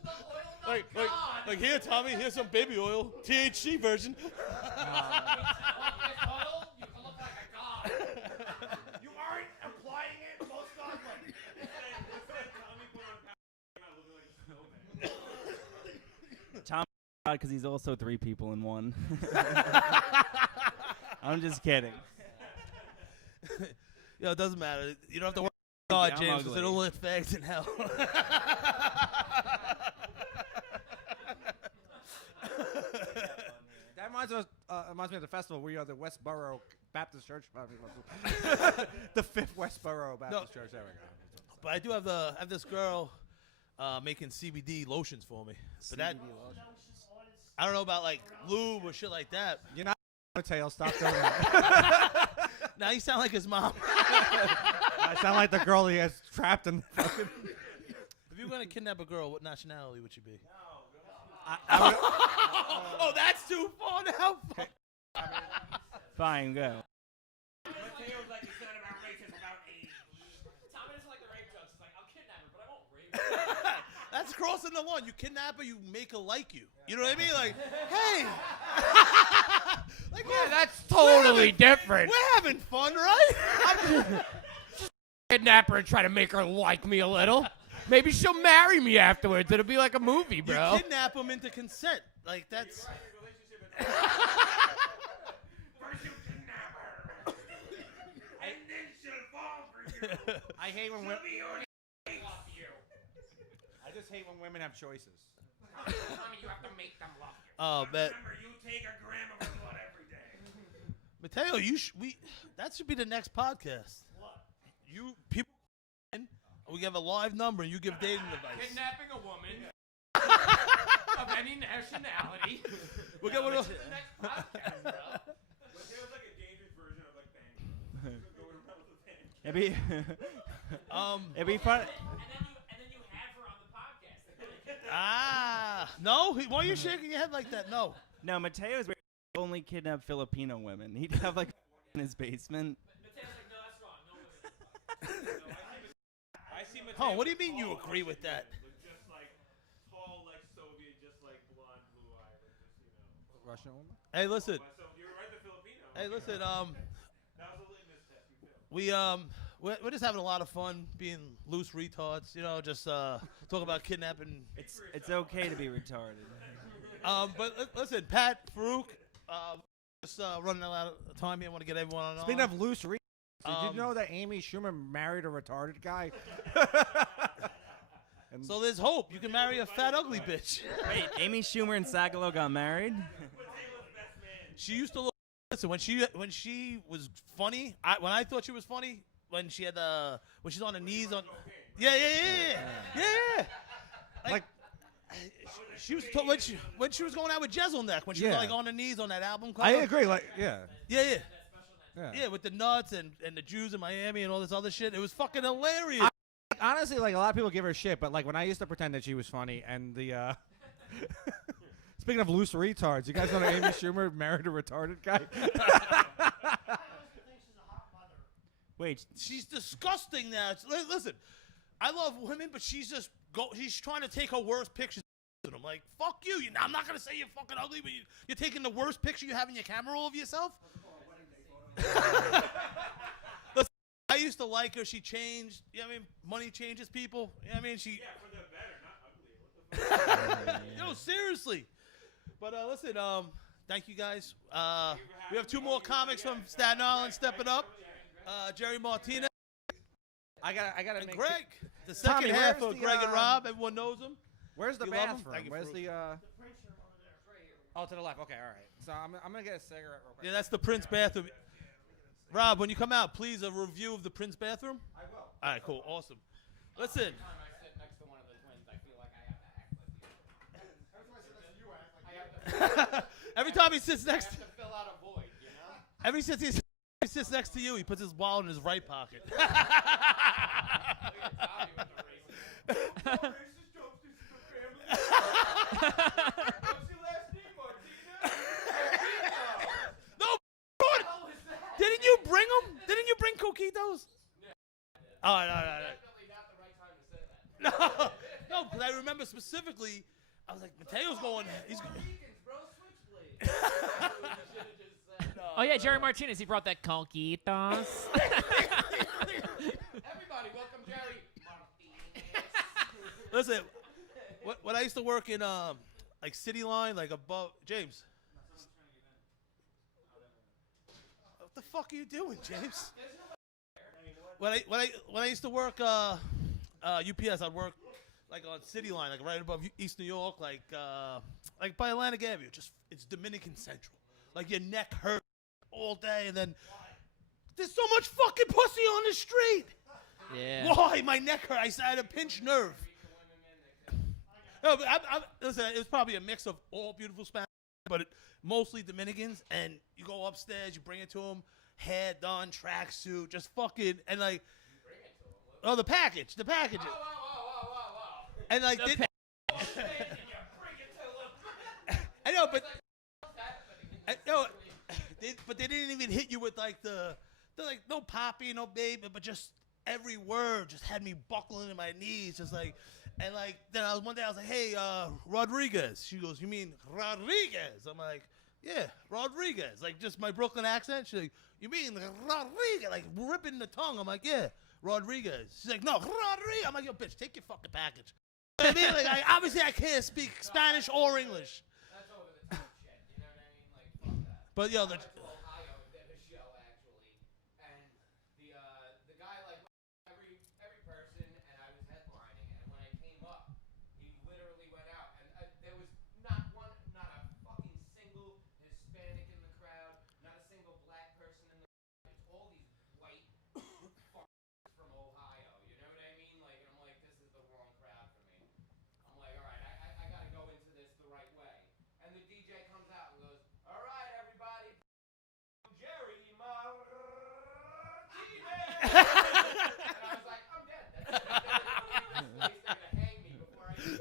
oil like, god. like here, Tommy, here's some baby oil, THC version. You cuddle, you can look like a god. You aren't applying it most godly. Instead, Tommy put on powder, came out looking like a snowman. Tom, because he's also 3 people in one. I'm just kidding. Yo, it doesn't matter. You don't have to worry about God, I'm James, because they ugly. don't let fags in hell. That reminds me of the festival. We are the Westboro Baptist Church. The 5th Westboro Baptist Church. There we go. But I do have this girl making CBD lotions for me. But that I don't know about like lube or shit like that. You're not Mateo. Stop doing that. Now you sound like his mom. I sound like the girl he has trapped in. Fucking If you were gonna kidnap a girl, what nationality would you be? Oh, that's too far now. Fine, go. Mateo's like you said about racism about AIDS. Tommy doesn't like the rape jokes. He's like, I'll kidnap her, but I won't rape her. That's crossing the line. You kidnap her, you make her like you. You know what I mean? Like, hey. Like, Yeah, that's totally different. We're having fun, right? Kidnap her and try to make her like me a little. Maybe she'll marry me afterwards. It'll be like a movie, bro. You kidnap them into consent. Like, that's... First you kidnap her, and then she'll fall for you. I hate when women. Love you. I just hate when women have choices. Tommy, you have to make them love you. Oh, man. Remember, you take a gram of blood every day. Mateo, that should be the next podcast. What? People, we have a live number and you give dating advice. Kidnapping a woman of any nationality. We'll get one of The next podcast, bro. Mateo's like a dangerous version of like Bang. Going around with Bang. It'd be fun. And then you have her on the podcast. No? Why are you shaking your head like that? No. No, Mateo's only kidnap Filipino women. He'd have like in his basement. Mateo's like, no, that's wrong. No women. I see Mateo. Oh, what do you mean you agree with that? With just like tall, like Soviet, just like blonde, blue eyed, like just Russian woman. Hey, listen. So you're right, the Filipino. Hey, listen. That was a litmus test. We failed. We're just having a lot of fun being loose retards. You know, just talk about kidnapping. It's okay to be retarded. But listen, Pat, Farouk, just running out of time here. I want to get everyone on. Speaking of loose did you Um, know that Amy Schumer married a retarded guy? And So there's hope. You can marry a fat, ugly bitch. Wait, Amy Schumer and Sagalo got married? She used to look. Listen, when she was funny, when I thought she was funny, when she had when she's on her knees on. Yeah. Like she was when she was going out with Jezelnik, when she was Yeah. like on her knees on that album cover. I agree. Like, yeah. Yeah, with the nuts and the Jews in Miami and all this other shit. It was fucking hilarious. Honestly, like a lot of people give her shit, but like when I used to pretend that she was funny, and the speaking of loose retards, you guys know that Amy Schumer married a retarded guy? Wait, She's disgusting now. Listen, I love women, but she's trying to take her worst pictures. And I'm like, fuck you. I'm not going to say you're fucking ugly, but you're taking the worst picture you have in your camera roll of yourself? Listen, I used to like her. She changed. You know what I mean? Money changes people. You know what I mean? Yeah, for the better, not ugly. What the fuck? No, seriously. But listen, thank you guys. We have two more comics from Staten Island stepping up. Jerry Martinez I gotta and make Greg. The second Tommy, half where's of the, Greg and Rob. Everyone knows them. Where's the You love 'em? bathroom? Thank you, Where's Farouk. the Prince room over there. It's right here. Oh, to the left. Okay, all right. So I'm gonna get a cigarette real quick. Yeah, that's the Prince bathroom. Rob, when you come out, please a review of the Prince bathroom. I will. All right, cool, awesome. Listen, Every time I sit next to one of the twins, I feel like I have to act like you. every time he sits next, I have to fill out a void, you know? every since he sits next to you, he puts his wallet in his right pocket. Look at Tommy with the racist. Racist jokes, this is a family. What's your last name, Martina? No, God, didn't you bring them? Didn't you bring coquitos? All right. Definitely not the right time to say that. No, because I remember specifically, I was like, Mateo's going. He's going. Deacons, bro, switchblade. That's what we should have just said. Oh yeah, Jerry Martinez. He brought that conquitos. Everybody, welcome Jerry Martinez. Listen, when I used to work in like City Line, like above James. What the fuck are you doing, James? When I used to work UPS, I'd work like on City Line, like right above East New York, like by Atlantic Avenue. Just it's Dominican Central. Like your neck hurt all day, and then there's so much fucking pussy on the street. Yeah. Why my neck hurt? I had a pinched nerve. No, but listen, it was probably a mix of all beautiful Spanish, but mostly Dominicans. And you go upstairs, you bring it to them, hair done, tracksuit, just fucking, and like, oh, the package. And like, I know, but but they didn't even hit you with like they're like no poppy, no baby, but just every word just had me buckling in my knees, just like, and like then one day I was like, hey, Rodriguez. She goes, you mean Rodriguez? I'm like, yeah, Rodriguez, like just my Brooklyn accent. She's like, you mean Rodriguez? Like ripping the tongue. I'm like, yeah, Rodriguez. She's like, no, Rodriguez. I'm like, yo, bitch, take your fucking package. I mean, like, obviously I can't speak Spanish or English. That's over the top shit, you know what I mean? Like, fuck that. But yo, I the went to Ohio and did a show actually, and the guy like every person, and I was headlining, and when I came up, he literally went out, and there was not a fucking single Hispanic in the crowd, not a single black person in the crowd. It's all these white fuckers from Ohio, you know what I mean? Like, I'm like, this is the wrong crowd for me. I'm like, all right, I gotta go into this the right way. And the DJ comes out and goes, all right, everybody, Jerry Martinez. And I was like, I'm dead. They're gonna hang me before I even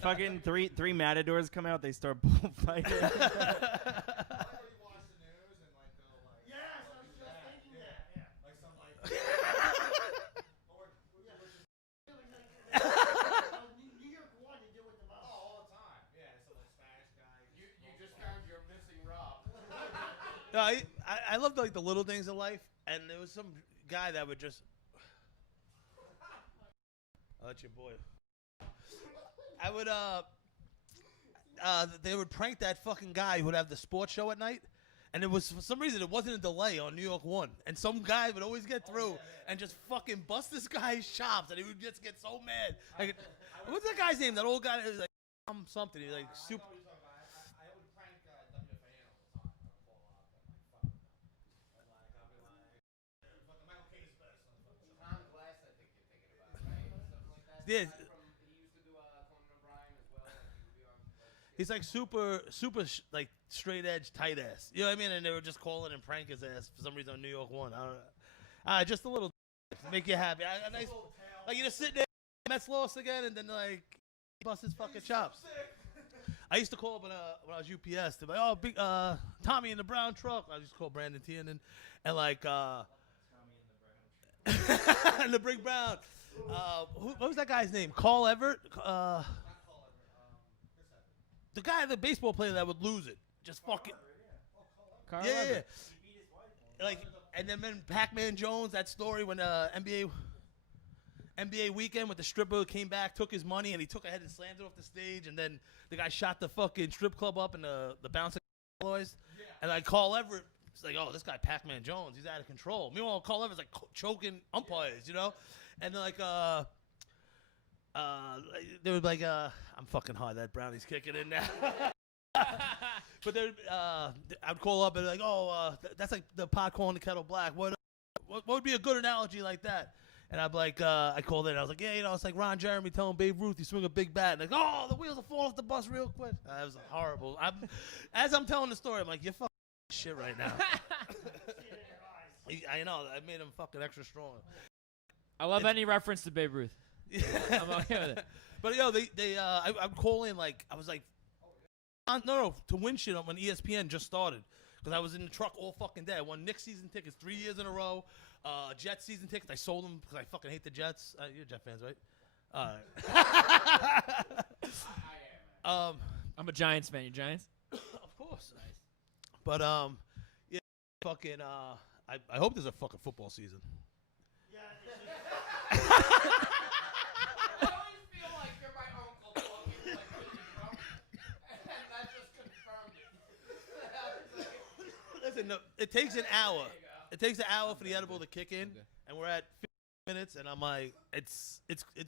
Fucking three matadors come out. They start bullfighting. Yes, I was just thinking that. Yeah. New York one, you do it the most. All the time. Yeah, so the Spanish guy. You just found No, I love like the little things in life, and there was some guy that would just. I'll let your boy. I would they would prank that fucking guy who would have the sports show at night, and it was for some reason it wasn't a delay on New York 1, and some guy would always get through and just fucking bust this guy's chops, and he would just get so mad. Like, what's that guy's name? That old guy is like something. He's like super. I would prank WFAN all the time. I would call up and fuck with them. And I'll be like, fucking Michael Caine is better. Tom Glass, I think you're thinking about, right? Something like that. Yeah. He used to do Conan O'Brien as well. He would be on. He's like super like straight edge, tight ass. You know what I mean? And they would just call it and prank his ass for some reason on New York 1. I don't know. Just a little to make you happy. A nice, like you just sitting there, Mets lost again, and then like bust his fucking chops. I used to call when I was UPS. They're like, oh, big Tommy in the brown truck. I used to call Brandon Tiernan, and like Tommy in the brown truck. And the big brown. What was that guy's name? Carl Everett. The guy, the baseball player that would lose it, just fucking. Carl Yeah. Everett. Like, and then Pac-Man Jones, that story when NBA weekend with the stripper came back, took his money, and he took a head and slammed it off the stage, and then the guy shot the fucking strip club up in the bouncing boys, and like Carl Everett, it's like, oh, this guy Pac-Man Jones, he's out of control. Meanwhile, Carl Everett's like choking umpires, you know, and then like they were like, I'm fucking hard. That brownie's kicking in now. But I'd call up and be like, oh, that's like the pot calling the kettle black. What would be a good analogy like that? And I'd be like, I called in. I was like, yeah, you know, it's like Ron Jeremy telling Babe Ruth you swing a big bat. And like, oh, the wheels will fall off the bus real quick. That was horrible. As I'm telling the story, I'm like, you're fucking shit right now. I know. I made him fucking extra strong. I love any reference to Babe Ruth. I'm okay with it. But yo, I'd call in like I was like, no, to win shit when ESPN just started because I was in the truck all fucking day. I won Knicks season tickets 3 years in a row. Jets season tickets. I sold them because I fucking hate the Jets. You're Jet fans, right? I'm a Giants fan. You Giants? Of course. Nice. But yeah, fucking. I hope there's a fucking football season. Yeah. I always feel like you're my uncle talking like really drunk, and that just confirmed it. Listen, no, it takes an hour. It takes an hour for the edible to kick in, and we're at 15 minutes, and I'm like, it's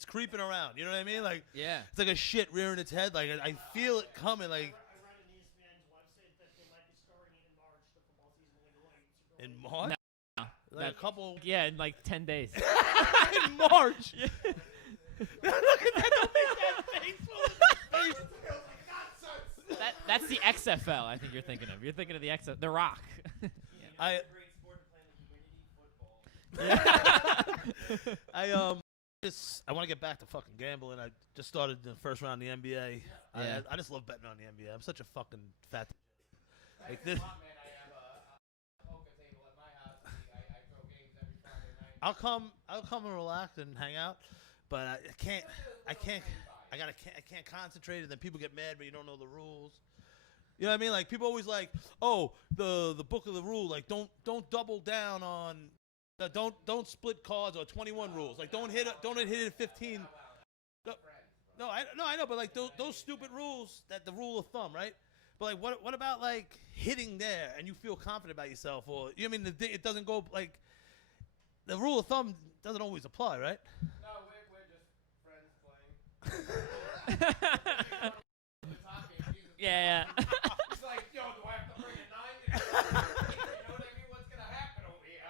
creeping around. You know what I mean? Like, Yeah. it's like a shit rearing its head. Like I feel it coming. Like I read on ESPN's website that they might be starting it in March, the football season, like in March. No. Like a couple. Yeah, in like 10 days. In March. Look at that! Don't make that face. That's the XFL. I think you're thinking of. You're thinking of the XFL, The Rock. I want to get back to fucking gambling. I just started the first round of the NBA. Yeah. I just love betting on the NBA. I'm such a fucking fat. Like this. Man, I have a poker table at my house. I throw games every Friday night. I'll come and relax and hang out, but I can't concentrate, and then people get mad, but you don't know the rules. You know what I mean? Like people always like, oh, the book of the rule, like don't double down on, don't split cards or 21 rules. Like don't hit it at 15. No, I know, but like those stupid rules, that the rule of thumb, right? But like what about like hitting there and you feel confident about yourself, or you know what I mean? It doesn't go like the rule of thumb doesn't always apply, right? No, we're just friends playing. Yeah. He's like, yo, do I have to bring a 9? You know what I mean? What's gonna happen over here?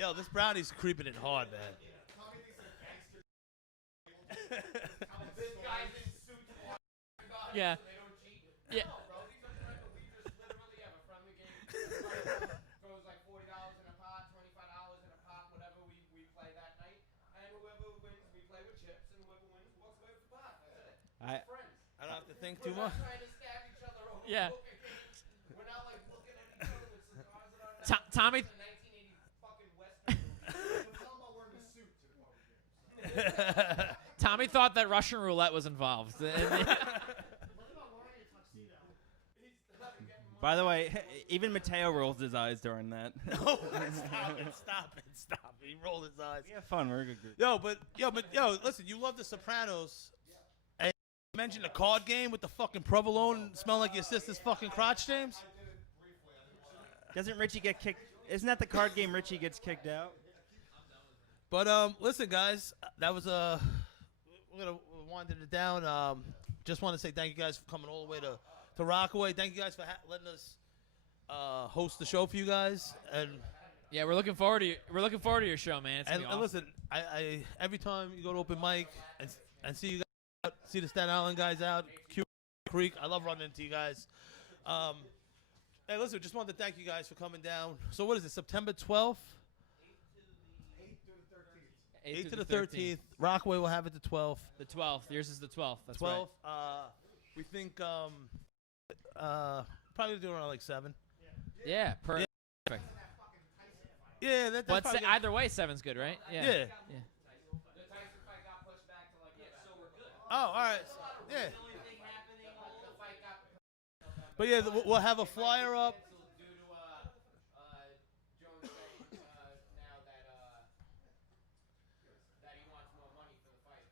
Yo, this brownie's creeping it hard, man. This guy's in suits walking up, Yeah. so they don't cheat. Yeah. No, bro, these are friends. We just literally have a friendly game. Goes like $40 in a pot, $25 in a pot, whatever we play that night. And whoever wins, we play with chips, and whoever wins walks away with the pot. That's it. Friends. I don't have to think too We're much. not trying to stab each other over Yeah. poker games. We're not like looking at each other with cigars in our mouth. Tommy. It's a 1980 fucking Western movie. We're talking about wearing a suit to the poker games. Tommy thought that Russian roulette was involved. What about wearing a tuxedo? He's not getting By the way, even Mateo rolls his eyes during that. Oh, stop it. He rolled his eyes. We have fun. We're a good group. Yo, listen, you love The Sopranos. And you mentioned the card game with the fucking provolone smell like your sister's fucking crotch, James? Doesn't Richie get kicked? Isn't that the card game Richie gets kicked out? But listen, guys, that was we're gonna wind it down. Just want to say thank you guys for coming all the way to Rockaway. Thank you guys for letting us host the show for you guys. And Yeah, we're looking forward to your show, man. It's gonna be and awesome. listen, I every time you go to open mic and see you guys out, see the Staten Island guys out, Q Creek, I love running into you guys. Hey, listen, just wanted to thank you guys for coming down. So what is it, September 12th? 8th to the 13th. Rockaway will have it the 12th. The 12th. Yours is the 12th. That's 12th. right. We think probably do it around like 7. Yeah, perfect. Yeah, that's But probably either way, 7's good, right? Yeah. The Tyson fight got pushed back to so we're good. Oh, all right. Yeah. The only thing happening, the fight got But yeah, we'll have a flyer up. due to Joe saying now that he wants more money for the fight.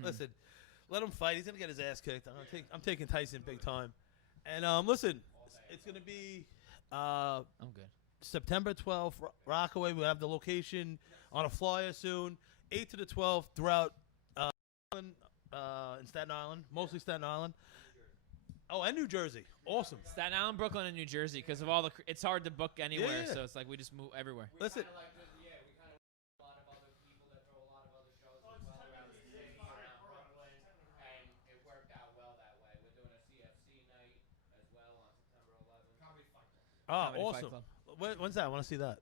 Listen, let him fight. He's gonna get his ass kicked. I'm taking Tyson big time. And listen, it's gonna be I'm good. September 12th, Rockaway. We'll have the location on a flyer soon. 8th to the 12th throughout in Staten Island, mostly Staten Island. Oh, and New Jersey. Awesome. Staten Island, Brooklyn, and New Jersey, because of all the. It's hard to book anywhere, Yeah. so it's like we just move everywhere. Listen. Oh, Comedy Fight awesome. Club. When's that? I want to see that.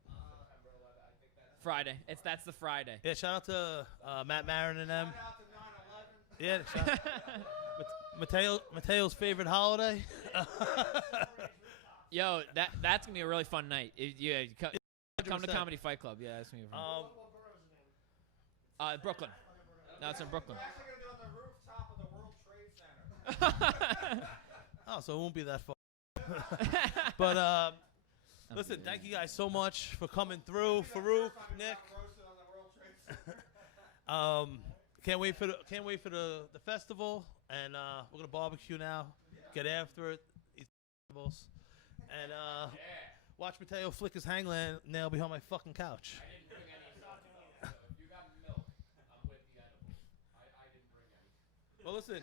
Friday. That's the Friday. Yeah, shout out to Matt Marin and them. Yeah, shout Mateo's favorite holiday. Yo, that's gonna be a really fun night. Come to 100%. Comedy Fight Club. Yeah, that's gonna be fun. Brooklyn. No, it's in Brooklyn. Oh, so it won't be that far. But listen, thank you guys so much for coming through, Farouk, Nick. Can't wait for the festival, and we're gonna barbecue now, get after it, eat vegetables, and watch Mateo flick his hangnail behind my fucking couch. I didn't bring any. If you got milk, I'm with the edibles. I didn't bring any. Well, listen.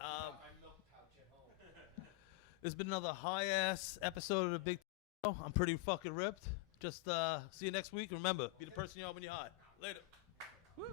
My milk pouch at home. There's been another high-ass episode of the Big Show. I'm pretty fucking ripped. Just see you next week. Remember, be the person you are when you're hot. Later. Woo.